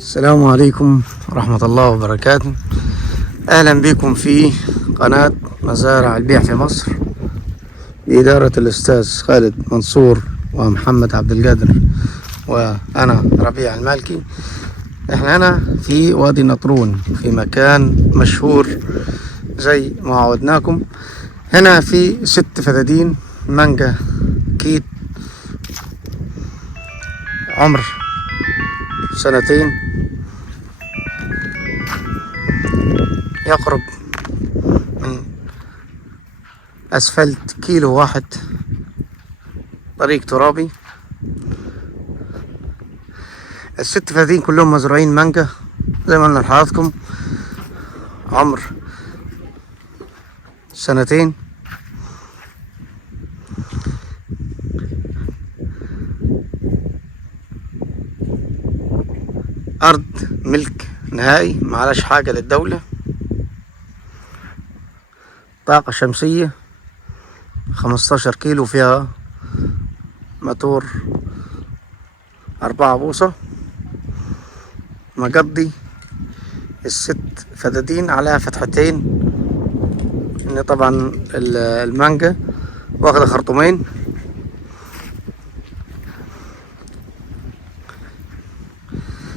السلام عليكم ورحمة الله وبركاته. أهلا بكم في قناة مزارع البيع في مصر بإدارة الأستاذ خالد منصور ومحمد عبد القادر وأنا ربيع المالكي. احنا هنا في وادي نطرون في مكان مشهور زي ما عودناكم. هنا في 6 فدادين مانجا كيت عمر 2 يقرب من أسفلت كيلو واحد طريق ترابي. ال6 فدادين كلهم مزروعين مانجا زي ما قلنا لحضراتكم، عمر 2 أرض ملك نهائي، معلاش حاجة للدولة. طاقة شمسية 15 كيلو، فيها موتور 4 بوصة. مقضي ال6 فدادين على فتحتين، ان طبعا المانجا واخدة خرطومين.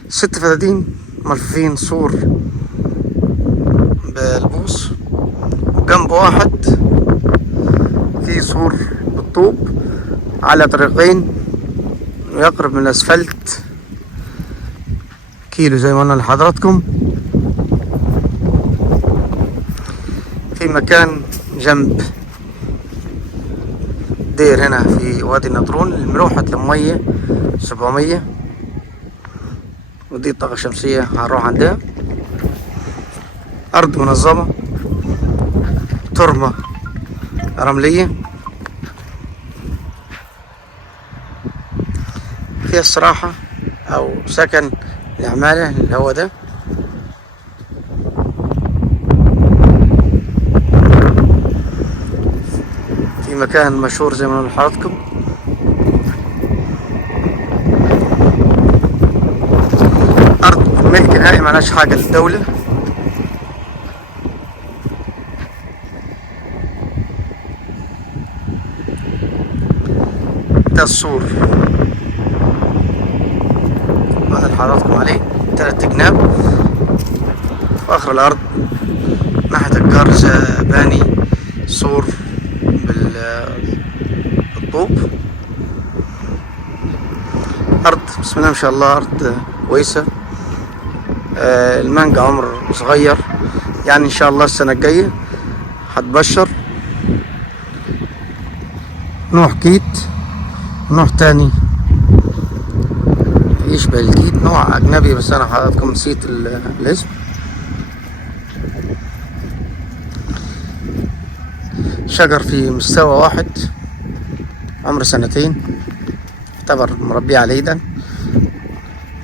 ال6 فدادين ملفوفين سور بالبوص، وجنب واحد في سور بالطوب على طريقين، ويقرب من الاسفلت كيلو زي ما قلنا لحضراتكم. في مكان جنب دير هنا في وادي النطرون، المروحة للمية 700، ودي طاقة شمسية هنروح عندها. أرض منظمة، ترمة رملية، فيها استراحة أو سكن العمالة اللي هو ده. في مكان مشهور زي ما قلنا لحضراتكم. أرض ملك نهائي، ملهاش حاجة للدولة. ده السور قلنا لحضراتكم عليه 3 جناب. في آخر الأرض ناحية الجرز باني سور بالطوب. أرض بسم الله ما شاء الله، أرض كويسة. المانجا عمر صغير، يعني إن شاء الله السنة الجاية هتبشر. نوع كيت، نوع تاني يشبه الكيت، نوع أجنبي بس أنا حضراتكم نسيت الاسم. شجر في مستوى واحد، عمر 2 يعتبر مربيه على ايدا،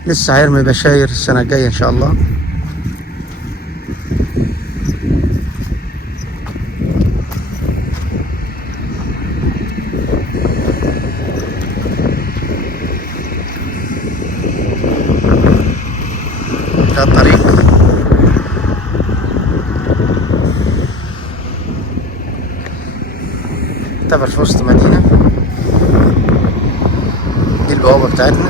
لسه هيرمي بشاير السنة الجاية ان شاء الله. ده الطريق، يعتبر في وسط مدينة. دي البوابة بتاعتنا.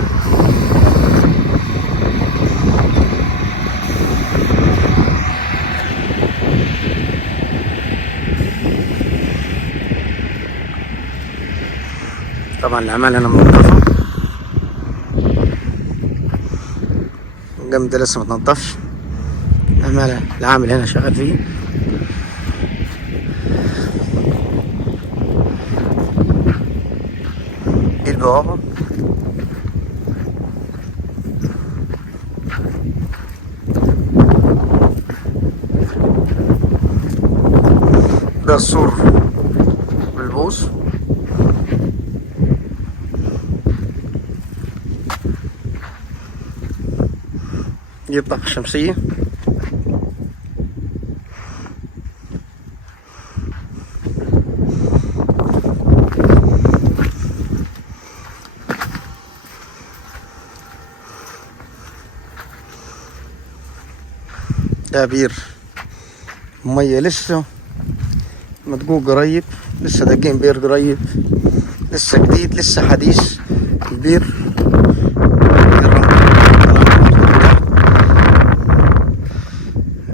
طبعا العمال هنا منظفة، الجنب ده لسه متنضفش، العامل هنا شغال فيه. دي البوابة. ده السور بالبوص. دي الطاقة الشمسية. ده بير مية لسه مدقوق قريب، لسه داقين بير قريب، لسه جديد لسه حديث البير.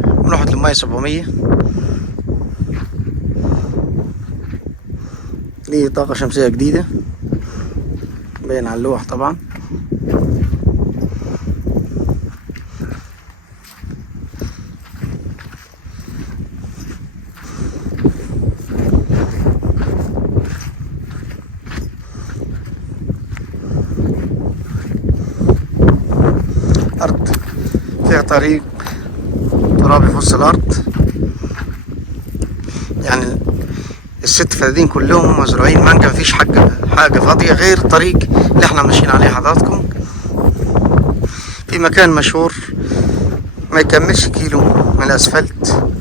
ونروح المية 700 دي طاقة شمسية جديدة باين على اللوح طبعا. أرض فيها طريق ترابي في وسط الأرض، يعني الست فدادين كلهم مزروعين مانجا، مفيش حاجة فاضية غير الطريق اللي احنا ماشيين عليه حضراتكم. في مكان مشهور ما يكملش كيلو من الأسفلت،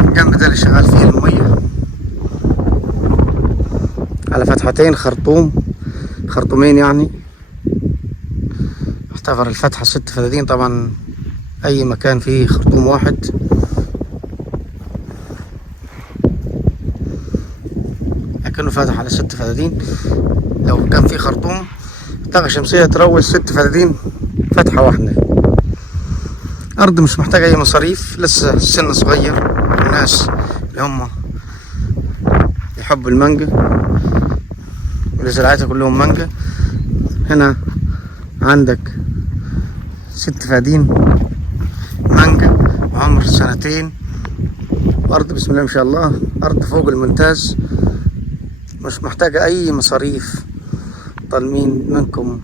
الجنب ده اللي شغال فيه المية على فتحتين خرطومين يعني. اعتبر الفتحة 6 فدادين، طبعا أي مكان فيه خرطوم واحد. لكنه فاتح على 6 فدادين، لو كان فيه خرطوم طاقة شمسية تروي 6 فدادين فتحة واحدة. أرض مش محتاجة أي مصاريف، لسه السن صغير. الناس اللي هم يحبوا المانجا واللي زراعتها كلهم مانجا، هنا عندك 6 فدادين مانجا وعمر 2 سنين، وأرض بسم الله ما شاء الله، أرض فوق الممتاز، مش محتاجة أي مصاريف. طالبين منكم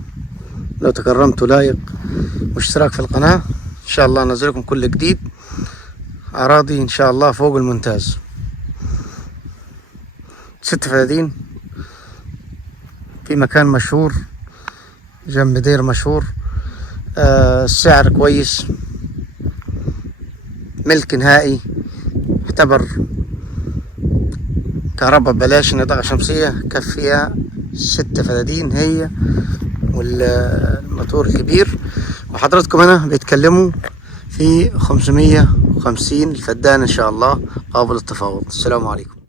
لو تكرمتوا لايك واشتراك في القناة، إن شاء الله ننزلكم كل جديد. أراضي إن شاء الله فوق الممتاز، 6 فدادين في مكان مشهور جنب دير مشهور. السعر كويس، ملك نهائي، يعتبر كهرباء ببلاش، طاقة شمسية كفيها 6 فدادين هي والموتور الكبير. وحضراتكم هنا بيتكلموا في 550 الفدان إن شاء الله، قابل للتفاوض. السلام عليكم.